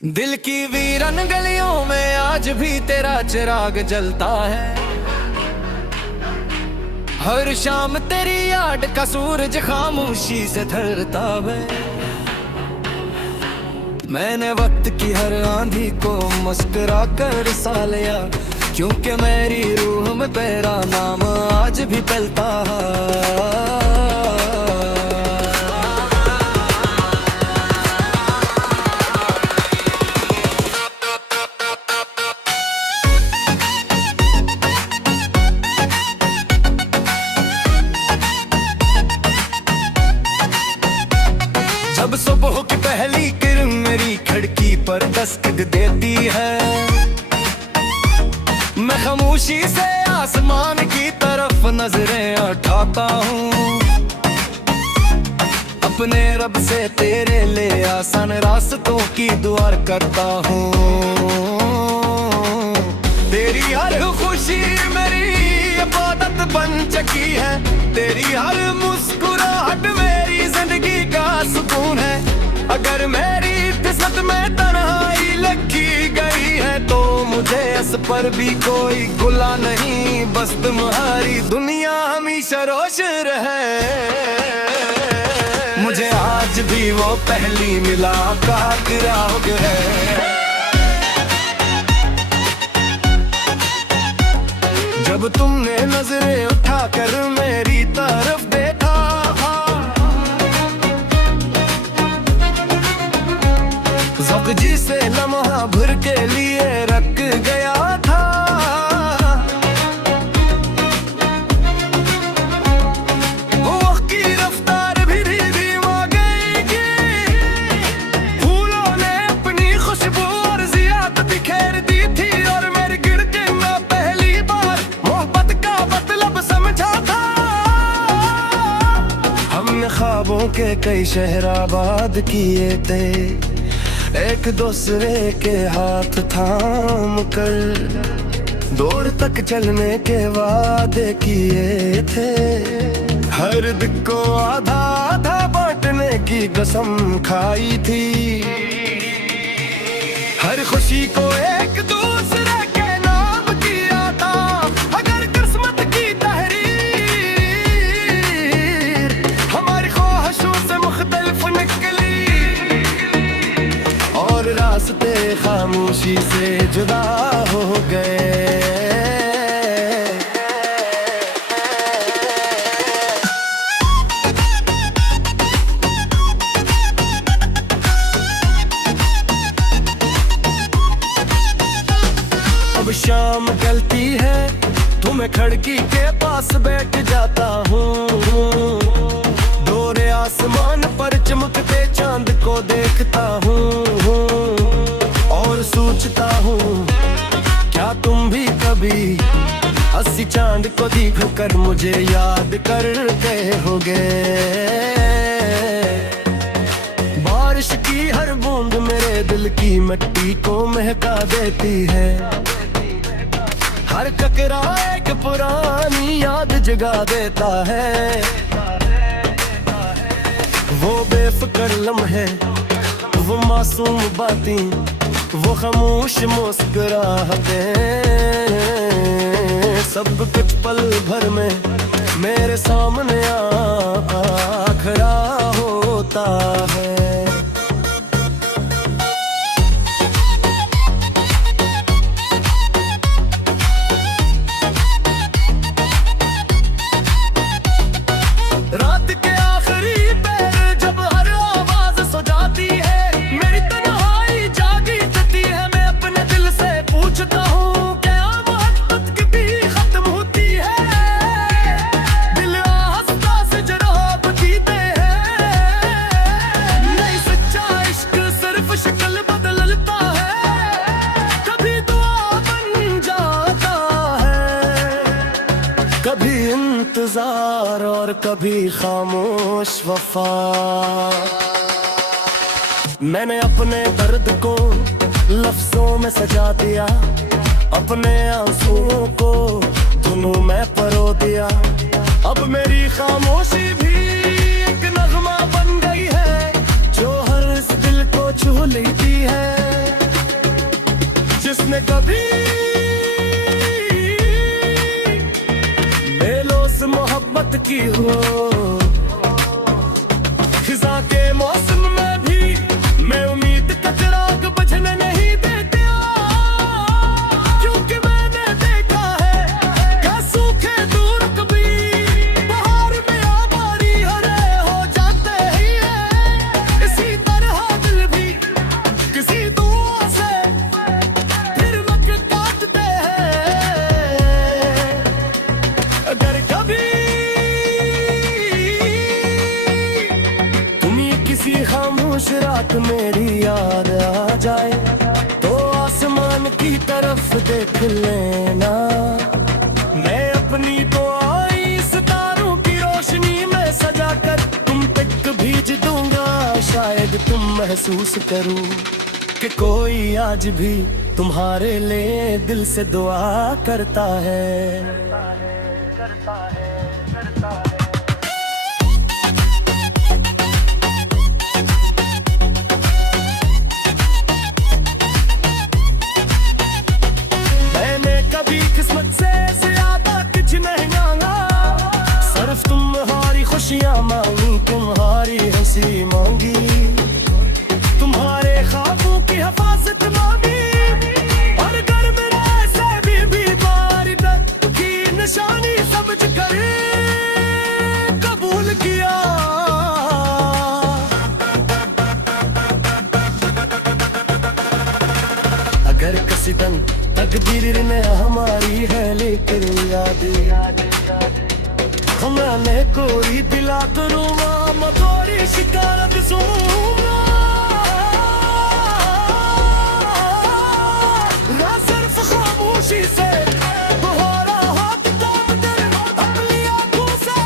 दिल की वीरन गलियों में आज भी तेरा चिराग जलता है। हर शाम तेरी याद का सूरज खामोशी से ढलता है। मैंने वक्त की हर आंधी को मुस्कुरा कर सा लिया, क्योंकि मेरी रूह में तेरा नाम आज भी पलता है। जब सुबह की पहली किरण मेरी खिड़की पर दस्तक देती है, मैं खामोशी से आसमान की तरफ नजरें उठाता हूँ। अपने रब से तेरे लिए आसान रास्तों की दुआ करता हूँ। तेरी हर खुशी मेरी इबादत बन चुकी है। तेरी हर मुस्कुराहट मेरी जिंदगी का सुकून है। अगर मेरी किस्मत में तन्हाई लिखी गई है तो मुझे इस पर भी कोई गुला नहीं, बस तुम्हारी दुनिया हमेशा रोशन रहे। मुझे आज भी वो पहली मुलाकात याद है, जब तुमने नजरें उठाकर मेरी तरफ देखा। ज़ौक़ जी से लम्हा भर के लिए रख गया था। वक्त की रफ्तार भी धीमा गई, फूलों ने अपनी खुशबू और ज़ियादत बिखेर दी थी, और मेरे गिर्द मैं पहली बार मोहब्बत का मतलब समझा था। हमने ख्वाबों के कई शहर आबाद किए थे, एक दूसरे के हाथ थाम कर दूर तक चलने के वादे किए थे। हर दिल को आधा आधा बांटने की कसम खाई थी। हर खुशी को एक दूसरे के नाम किया था। अगर किस्मत की तहरीर हमारी ख्वाहिशों से मुख्तलिफ निकली और रास्ते खामोशी से जुदा हो गए। अब शाम ढलती है तो मैं खिड़की के पास बैठ जाता हूँ। दोरे आसमान पर चमकते चांद को देखता हूँ और सोचता हूँ, क्या तुम भी कभी अस्सी चांद को देख कर मुझे याद करते होगे। बारिश की हर बूंद मेरे दिल की मिट्टी को महका देती है। हर टकरा एक पुरानी याद जगा देता है। वो बेफिक्र लम्हे, वो मासूम बातें, वो खामोश मुस्कुराहटें, सब कुछ पल भर में मेरे सामने आ खड़ा होता है। रात के आखिरी पहर जब हर आवाज सो जाती है, मेरी तन्हाई जागी जाती है। मैं अपने दिल से पूछता हूँ, क्या मोहब्बत कभी खत्म होती है? दिल आस्था से जनाब जीते हैं। नहीं, सच्चा इश्क सिर्फ शक्ल बदलता है, कभी दुआ बन जाता है, कभी इंतजार और कभी खामोश वफा। मैंने अपने दर्द को लफ्जों में सजा दिया, अपने आंसुओं को धुनों में परो दिया। अब मेरी खामोशी भी एक नगमा बन गई है, जो हर इस दिल को छू लेती है। जिसने कभी बेलोस मोहब्बत की हो। खिज़ां के मौसम में भी मैं उम्मीद का चिराग बुझने नहीं देता, क्योंकि मैंने देखा है क्या सूखे दूर कभी बहार में आबारी हरे हो जाते ही हैं। इसी तरह दिल भी किसी दुआ से फिर मक काटते हैं। अगर कभी तुम्हें किसी खामोश रात मेरी याद आ जाए तो आसमान की तरफ देख लेना। मैं अपनी तो आई सितारों की रोशनी में सजा कर तुम तक भेज दूंगा। शायद तुम महसूस करो कि कोई आज भी तुम्हारे लिए दिल से दुआ करता है। मैंने कभी किस्मत से ज्यादा कुछ नहीं मांगा, सिर्फ तुम्हारी खुशियां मांगी, तुम्हारी हंसी मांगी, तुम्हारे ख्वाबों की हिफाजत मांगी। और घर में ऐसे भी बारी दर्द की निशानी समझ कर कबूल किया। अगर कसीदन तकदीर ने हमारी है लेकर याद हमने कोई दिला करूँगा मगोरी शिकारत सूंगा। ना सिर्फ खामोशी से तुम्हारा हाथ थाम कर अपनी आंखों से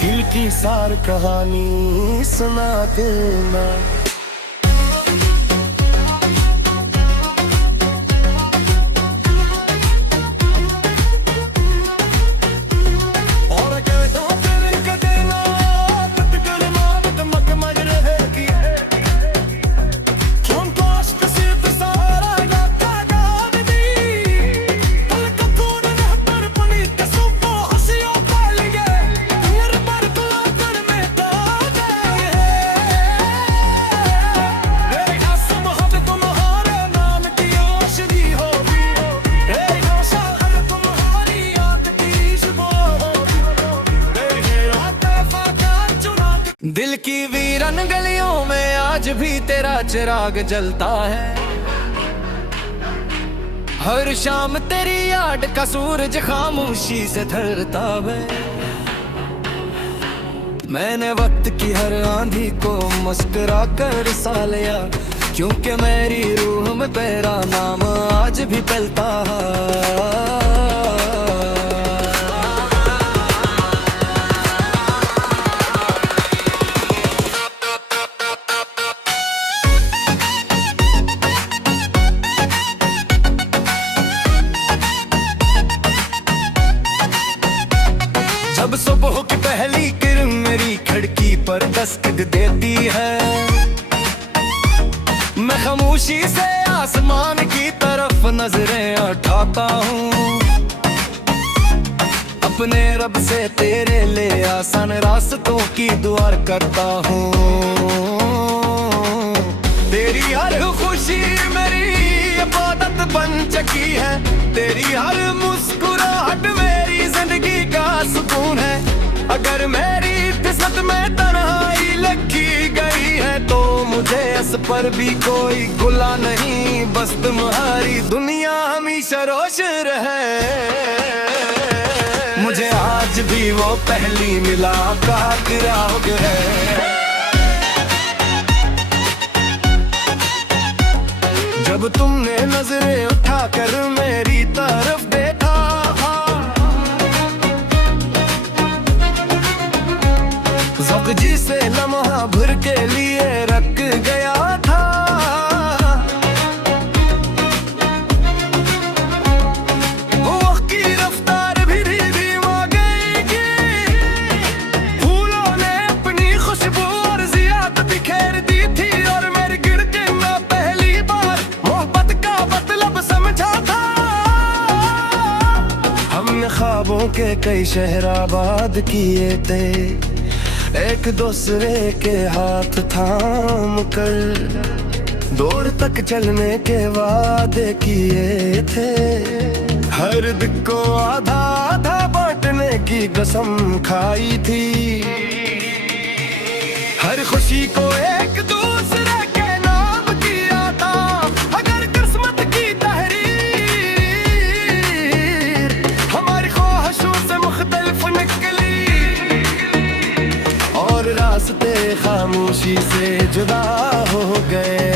दिल की सार कहानी सुनाते ना। दिल की वीरन गलियों में आज भी तेरा चिराग जलता है। हर शाम तेरी याद का सूरज खामोशी से ढलता है। मैंने वक्त की हर आंधी को मुस्कुरा कर सा लिया, क्योंकि मेरी रूह में तेरा नाम आज भी पलता है। जब सुबह की पहली किरण मेरी खिड़की पर दस्तक देती है, मैं खामोशी से आसमान की तरफ नजरें उठाता हूँ। अपने रब से तेरे लिए आसान रास्तों की दुआ करता हूँ। तेरी हर खुशी मेरी इबादत बन चुकी है, तेरी हर मुस्कुराहट मेरी जिंदगी का सुकून है। अगर मेरी किस्मत में तन्हाई लिखी गई है तो मुझे इस पर भी कोई गुला नहीं, बस तुम्हारी दुनिया हमेशा रोशन रहे। मुझे आज भी वो पहली मुलाकात याद है, जब तुमने नजरें उठाकर मेरी तरफ देखा। ज़ौक़ जी से लम्हा भर के लिए रख गया था। वक्त की रफ्तार भी धीमा गई, फूलों ने अपनी खुशबू और ज़ियादत बिखेरी। के कई शहर आबाद किए थे, एक दूसरे के हाथ थाम कर दूर तक चलने के वादे किए थे। हर दिल को आधा आधा बांटने की कसम खाई थी, हर खुशी को एक दूसरे के नाम किया था। अगर किस्मत की तहरीर हमारी ख्वाहिशों से मुख्तलिफ निकली और रास्ते खामोशी से जुदा हो गए।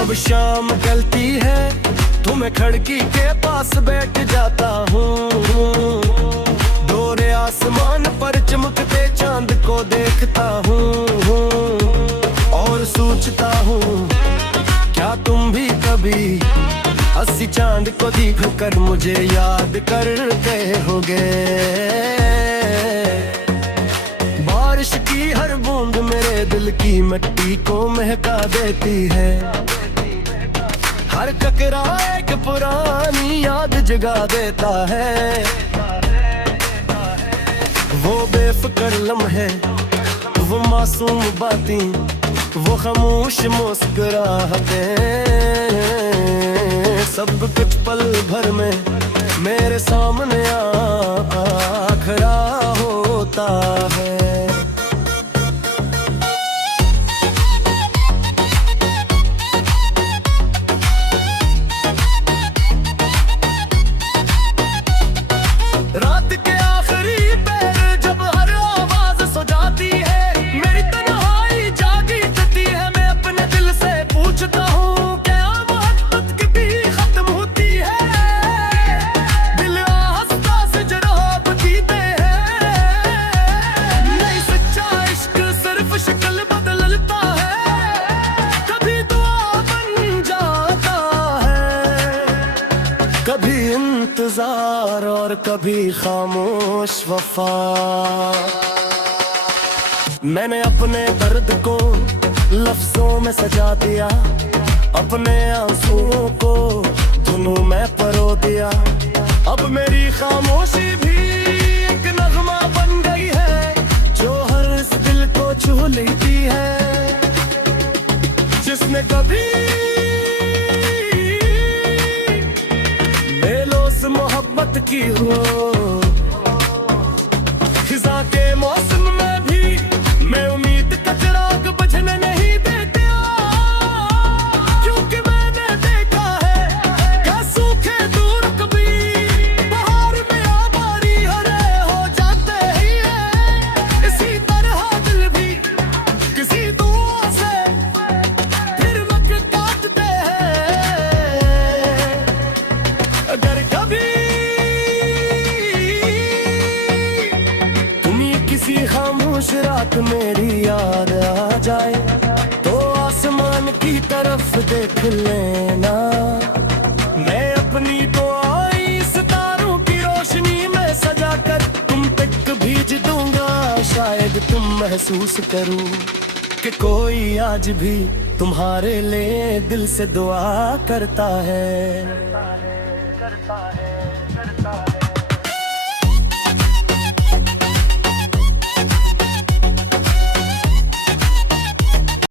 अब शाम ढलती है तो मैं खिड़की के पास बैठ जाता हूँ, दोरे आसमान पर चमकते चांद को देखता हूँ और सोचता हूँ क्या तुम भी कभी अस्सी चांद को देख कर मुझे याद करते होगे। बारिश की हर बूंद मेरे दिल की मिट्टी को महका देती है, हर टकरा एक पुरानी याद जगा देता है। वो बेफिक्र लम्हे, वो मासूम बातें, वो खामोश मुस्कुराहटें, सब कुछ पल भर में मेरे सामने आ खड़ा होता है। रात के आखिरी पहर जब हर आवाज सो जाती है, मेरी तन्हाई जागी जाती है। मैं अपने दिल से पूछता हूँ क्या मोहब्बत कभी खत्म होती है। दिल आस्ता से जनाब जीते हैं, नहीं सच्चा इश्क सिर्फ शक्ल बदलता है, कभी दुआ बन जाता है, कभी इंतजार और कभी खामोश वफा। मैंने अपने दर्द को लफ्जों में सजा दिया, अपने आंसुओं को धुनों में परो दिया। अब मेरी खामोशी भी एक नगमा बन गई है जो हर इस दिल को छू लेती है। जिसने कभी मोहब्बत की हो, खिजा के मौसम में भी मैं उम्मीद का चिराग बुझने नहीं देता, क्योंकि मैंने देखा है क्या सूखे दूर कभी बहार में आबारी हरे हो जाते ही है। इसी तरह दिल भी किसी दुआ से फिर मक काटते हैं। अगर कभी खामोश रात मेरी याद आ जाए तो आसमान की तरफ देख लेना। मैं अपनी दुआएं सितारों की रोशनी में सजा कर तुम तक भेज दूंगा। शायद तुम महसूस करो कि कोई आज भी तुम्हारे लिए दिल से दुआ करता है।